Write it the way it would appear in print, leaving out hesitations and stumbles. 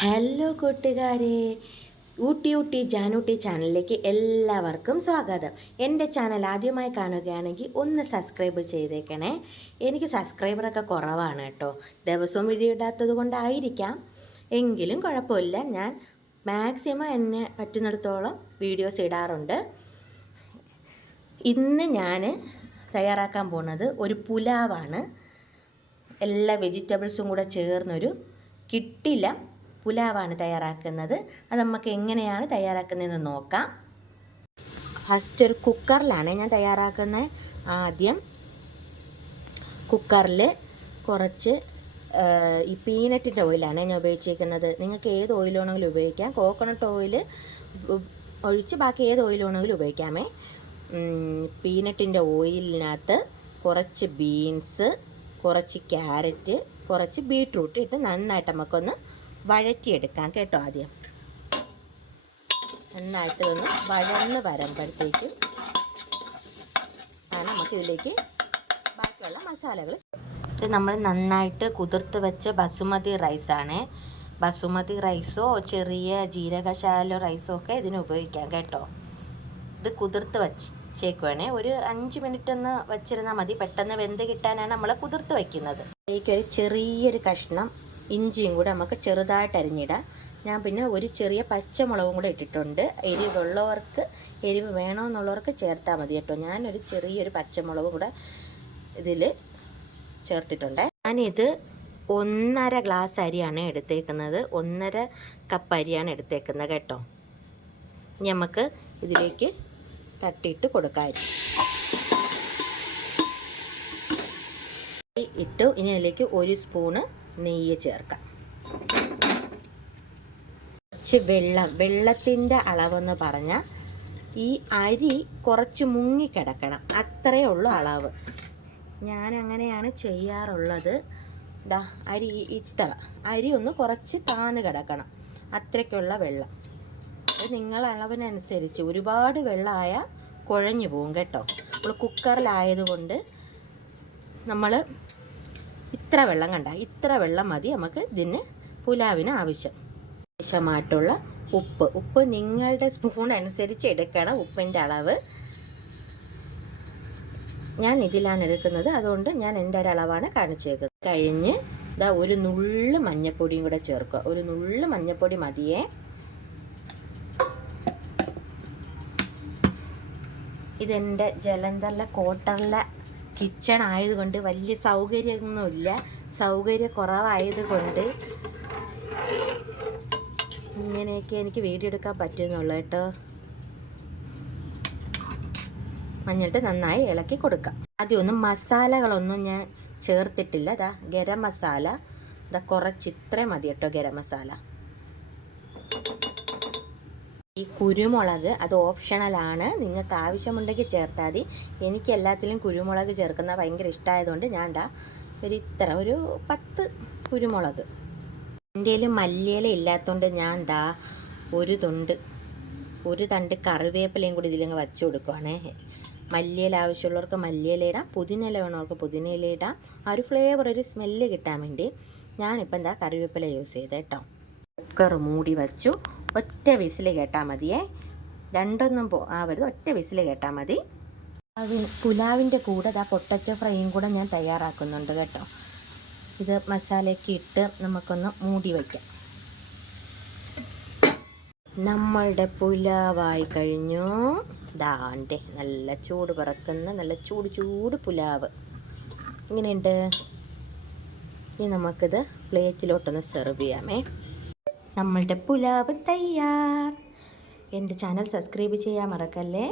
Hello കൂട്ടുകാരെ, ഊട്ടി ഊട്ടി ജാനൂട്ടി ചാനലിലേക്ക് എല്ലാവർക്കും സ്വാഗതം. എൻ്റെ ചാനൽ ആദ്യമായി കാണുകയാണെങ്കിൽ ഒന്ന് സബ്സ്ക്രൈബ് ചെയ്തേക്കണേ. എനിക്ക് സബ്സ്ക്രൈബറൊക്കെ കുറവാണ് കേട്ടോ. ദിവസവും വീഡിയോ ഇടാത്തത് കൊണ്ടായിരിക്കാം. എങ്കിലും കുഴപ്പമില്ല, ഞാൻ മാക്സിമം എന്നെ പറ്റുന്നിടത്തോളം വീഡിയോസ് ഇടാറുണ്ട്. ഇന്ന് ഞാൻ തയ്യാറാക്കാൻ പോകുന്നത് ഒരു പുലാവാണ്. എല്ലാ വെജിറ്റബിൾസും കൂടെ ചേർന്നൊരു കിട്ടില്ല പുലാവാണ് തയ്യാറാക്കുന്നത്. അത് നമുക്ക് എങ്ങനെയാണ് തയ്യാറാക്കുന്നതെന്ന് നോക്കാം. ഫസ്റ്റ് ഒരു കുക്കറിലാണ് ഞാൻ തയ്യാറാക്കുന്നത്. ആദ്യം കുക്കറിൽ കുറച്ച് ഈ പീനട്ടിൻ്റെ ഓയിലാണ് ഞാൻ ഉപയോഗിച്ചിരിക്കുന്നത്. നിങ്ങൾക്ക് ഏത് ഓയിൽ വേണമെങ്കിലും ഉപയോഗിക്കാം. കോക്കനട്ട് ഓയിൽ ഒഴിച്ച് ബാക്കി ഏത് ഓയിൽ വേണമെങ്കിലും ഉപയോഗിക്കാമേ. പീനട്ടിൻ്റെ ഓയിലിനകത്ത് കുറച്ച് ബീൻസ്, കുറച്ച് ക്യാരറ്റ്, കുറച്ച് ബീട്രൂട്ട് ഇട്ട് നന്നായിട്ട് നമുക്കൊന്ന് വഴറ്റിയെടുക്കാം കേട്ടോ. ആദ്യം നന്നായിട്ട് ഒന്ന് വഴന്ന് വരുമ്പോഴത്തേക്കും നമുക്കിതിലേക്ക് ബാക്കിയുള്ള മസാലകൾ. ഇത് നമ്മൾ നന്നായിട്ട് കുതിർത്ത് വെച്ച ബസുമതി റൈസാണ്. ബസുമതി റൈസോ ചെറിയ ജീരകശാല റൈസോ ഒക്കെ ഇതിന് ഉപയോഗിക്കാം കേട്ടോ. ഇത് കുതിർത്ത് വെച്ചേക്കുവാണേ. ഒരു 5 മിനിറ്റ് ഒന്ന് വെച്ചിരുന്നാൽ മതി. പെട്ടെന്ന് വെന്ത് കിട്ടാനാണ് നമ്മൾ കുതിർത്ത് വയ്ക്കുന്നത്. ഇതിലേക്കൊരു ചെറിയൊരു കഷ്ണം ഇഞ്ചിയും കൂടെ നമുക്ക് ചെറുതായിട്ട് അരിഞ്ഞിടാം. ഞാൻ പിന്നെ ഒരു ചെറിയ പച്ചമുളകും കൂടെ ഇട്ടിട്ടുണ്ട്. എരിവുള്ളവർക്ക്, എരിവ് വേണമെന്നുള്ളവർക്ക് ചേർത്താൽ മതി കേട്ടോ. ഞാനൊരു ചെറിയൊരു പച്ചമുളകും കൂടെ ഇതിൽ ചേർത്തിട്ടുണ്ട്. ഞാനിത് 1.5 ഗ്ലാസ് അരിയാണ് എടുത്തേക്കുന്നത്. 1.5 കപ്പ് അരിയാണ് എടുത്തേക്കുന്നത് കേട്ടോ. ഇനി നമുക്ക് ഇതിലേക്ക് തട്ടിയിട്ട് കൊടുക്കാം. ഇട്ടു. ഇനി അതിലേക്ക് 1 സ്പൂണ് നെയ്യ് ചേർക്കാം. കുറച്ച് വെള്ളത്തിൻ്റെ അളവെന്ന് പറഞ്ഞാൽ ഈ അരി കുറച്ച് മുങ്ങിക്കിടക്കണം, അത്രയേ ഉള്ളൂ അളവ്. ഞാൻ അങ്ങനെയാണ് ചെയ്യാറുള്ളത്. ദാ അരി ഒന്ന് കുറച്ച് താന്ന് കിടക്കണം, അത്രയ്ക്കുള്ള വെള്ളം. അത് നിങ്ങളെ അളവിനനുസരിച്ച്. ഒരുപാട് വെള്ളമായാൽ കുഴഞ്ഞു പോകും കേട്ടോ. നമ്മൾ കുക്കറിലായതുകൊണ്ട് നമ്മൾ ഇത്ര വെള്ളം ഇത്ര വെള്ളം മതി നമുക്ക് ഇതിന് പുലാവിന് ആവശ്യമായിട്ടുള്ള ഉപ്പ് നിങ്ങളുടെ സ്പൂൺ അനുസരിച്ച് എടുക്കണം. ഉപ്പിൻ്റെ അളവ് ഞാൻ ഇതിലാണ് എടുക്കുന്നത്, അതുകൊണ്ട് ഞാൻ എൻ്റെ ഒരളവാണ് കാണിച്ചേക്കുന്നത്. കഴിഞ്ഞ് ഇതാ ഒരു നുള്ള് മഞ്ഞൾപ്പൊടിയും കൂടെ ചേർക്കുക. ഒരു നുള്ള് മഞ്ഞൾപ്പൊടി മതിയേ. ഇതെൻ്റെ ജലന്ധറിലെ ക്വാർട്ടറിലെ കിച്ചൺ ആയതുകൊണ്ട് വലിയ സൗകര്യമൊന്നുമില്ല. സൗകര്യക്കുറവായതുകൊണ്ട് ഇങ്ങനെയൊക്കെ എനിക്ക് വീഡിയോ എടുക്കാൻ പറ്റുന്നുള്ളൂ കേട്ടോ. മഞ്ഞളിട്ട് നന്നായി ഇളക്കി കൊടുക്കാം. ആദ്യമൊന്നും മസാലകളൊന്നും ഞാൻ ചേർത്തിട്ടില്ല. ഇതാ ഗരം മസാല, ഇതാ കുറച്ച് ഇത്രയും മതി കേട്ടോ ഗരം മസാല. ഈ കുരുമുളക് അത് ഓപ്ഷണലാണ്, നിങ്ങൾക്ക് ആവശ്യമുണ്ടെങ്കിൽ ചേർത്താൽ മതി. എനിക്ക് എല്ലാത്തിലും കുരുമുളക് ചേർക്കുന്ന ഭയങ്കര ഇഷ്ടമായതുകൊണ്ട് ഞാൻ ഒരു 10 കുരുമുളക്. എൻ്റെ കയ്യിൽ മല്ലിയില ഇല്ലാത്തതുകൊണ്ട് ഞാൻ ഒരു തണ്ട് കറിവേപ്പിലയും കൂടി ഇതിലങ്ങ് വച്ച് കൊടുക്കുവാണേ. മല്ലിയില ആവശ്യമുള്ളവർക്ക് മല്ലിയില ഇടാം, പുതിനയില വേണവർക്ക് പുതിനയില ഇടാം. ആ ഒരു ഫ്ലേവർ, ഒരു സ്മെല്ല് കിട്ടാൻ വേണ്ടി ഞാനിപ്പം കറിവേപ്പില യൂസ് ചെയ്ത് കേട്ടോ. കുക്കർ മൂടി വച്ചു. ഒറ്റ വിസിൽ കേട്ടാൽ മതിയേ, രണ്ടൊന്നും ആവരുത്, ഒറ്റ വിസിൽ കേട്ടാൽ മതി. പുലാവിൻ്റെ കൂടെ പൊട്ടറ്റോ ഫ്രൈയും കൂടെ ഞാൻ തയ്യാറാക്കുന്നുണ്ട് കേട്ടോ. ഇത് മസാലയൊക്കെ ഇട്ട് നമുക്കൊന്ന് മൂടി വയ്ക്കാം. നമ്മളുടെ പുലാവായി കഴിഞ്ഞു. ദാണ്ടേ നല്ല ചൂട് പറക്കുന്ന നല്ല ചൂട് പുലാവ് ഇങ്ങനെയുണ്ട്. ഇനി നമുക്കിത് പ്ലേറ്റിലോട്ടൊന്ന് സെർവ് ചെയ്യാമേ. നമ്മളുടെ പുലാവ് തയ്യാർ. എൻ്റെ ചാനൽ സബ്സ്ക്രൈബ് ചെയ്യാൻ മറക്കല്ലേ.